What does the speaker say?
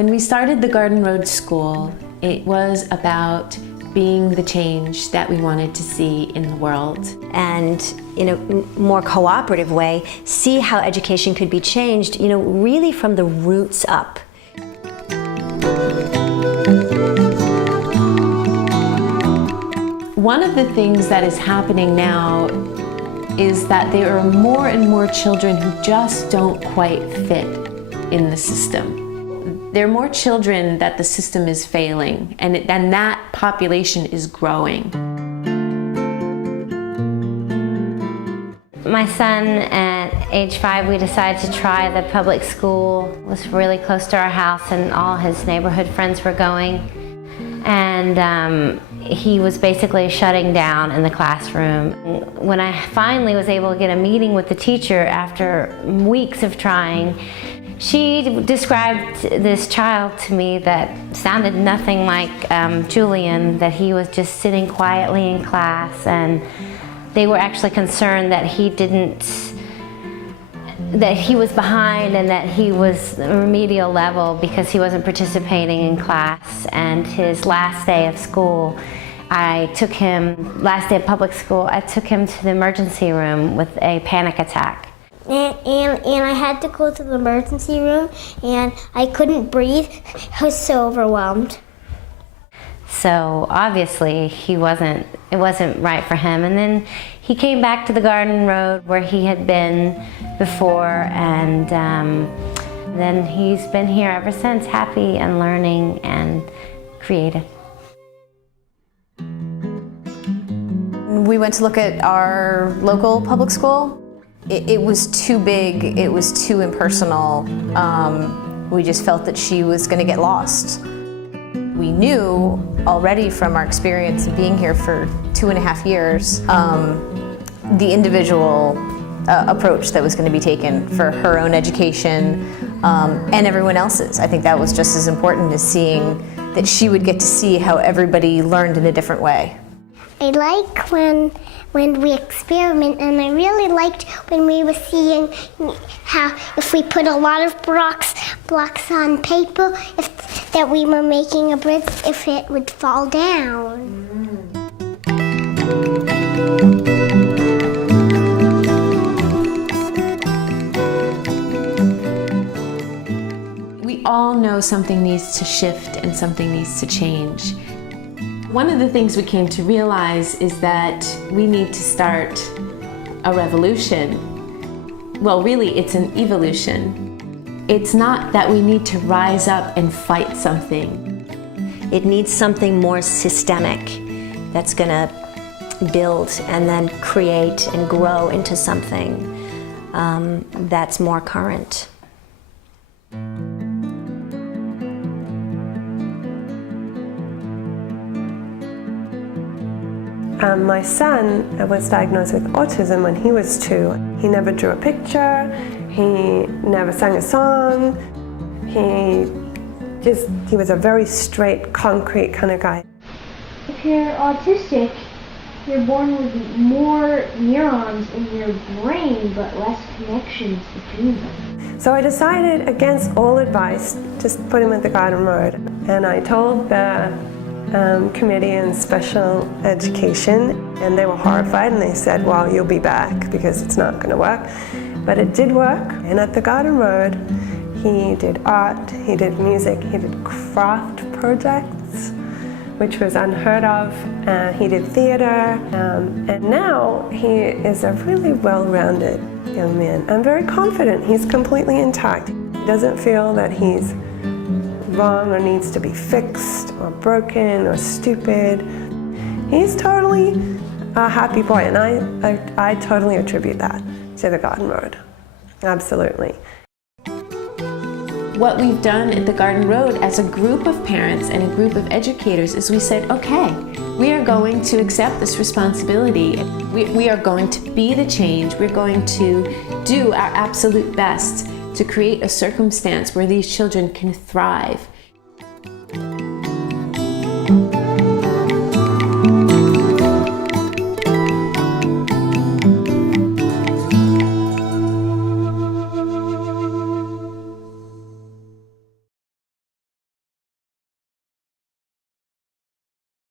When we started the Garden Road School, it was about being the change that we wanted to see in the world. And in a more cooperative way, see how education could be changed, really from the roots up. One of the things that is happening now is that there are more and more children who just don't quite fit in the system. There are more children that the system is failing, and that population is growing. My son, at age 5, we decided to try the public school. It was really close to our house, and all his neighborhood friends were going. And he was basically shutting down in the classroom. When I finally was able to get a meeting with the teacher after weeks of trying, she described this child to me that sounded nothing like Julian, that he was just sitting quietly in class, and they were actually concerned that he was behind and that he was remedial level because he wasn't participating in class. And his last day of school, last day of public school, I took him to the emergency room with a panic attack. And I had to go to the emergency room, and I couldn't breathe. I was so overwhelmed. So obviously it wasn't right for him. And then he came back to the Garden Road where he had been before, and then he's been here ever since, happy and learning and creative. We went to look at our local public school. It was too big, it was too impersonal. We just felt that she was going to get lost. We knew already from our experience of being here for 2.5 years, the individual approach that was going to be taken for her own education and everyone else's. I think that was just as important as seeing that she would get to see how everybody learned in a different way. I like when we experiment, and I really liked when we were seeing how if we put a lot of blocks on paper, that we were making a bridge, if it would fall down. We all know something needs to shift and something needs to change. One of the things we came to realize is that we need to start a revolution. Well, really, it's an evolution. It's not that we need to rise up and fight something. It needs something more systemic that's going to build and then create and grow into something that's more current. My son was diagnosed with autism when he was 2. He never drew a picture, he never sang a song, he was a very straight, concrete kind of guy. If you're autistic, you're born with more neurons in your brain, but less connections between them. So I decided, against all advice, just put him at the Garden Road. And I told the committee in special education, and they were horrified, and they said, well, you'll be back because it's not going to work. But it did work, and at the Garden Road, he did art, he did music, he did craft projects, which was unheard of. He did theater, and now he is a really well-rounded young man. I'm very confident he's completely intact. He doesn't feel that he's wrong or needs to be fixed or broken or stupid. He's totally a happy boy, and I totally attribute that to the Garden Road. Absolutely. What we've done at the Garden Road as a group of parents and a group of educators is we said, okay, we are going to accept this responsibility. We are going to be the change. We're going to do our absolute best to create a circumstance where these children can thrive.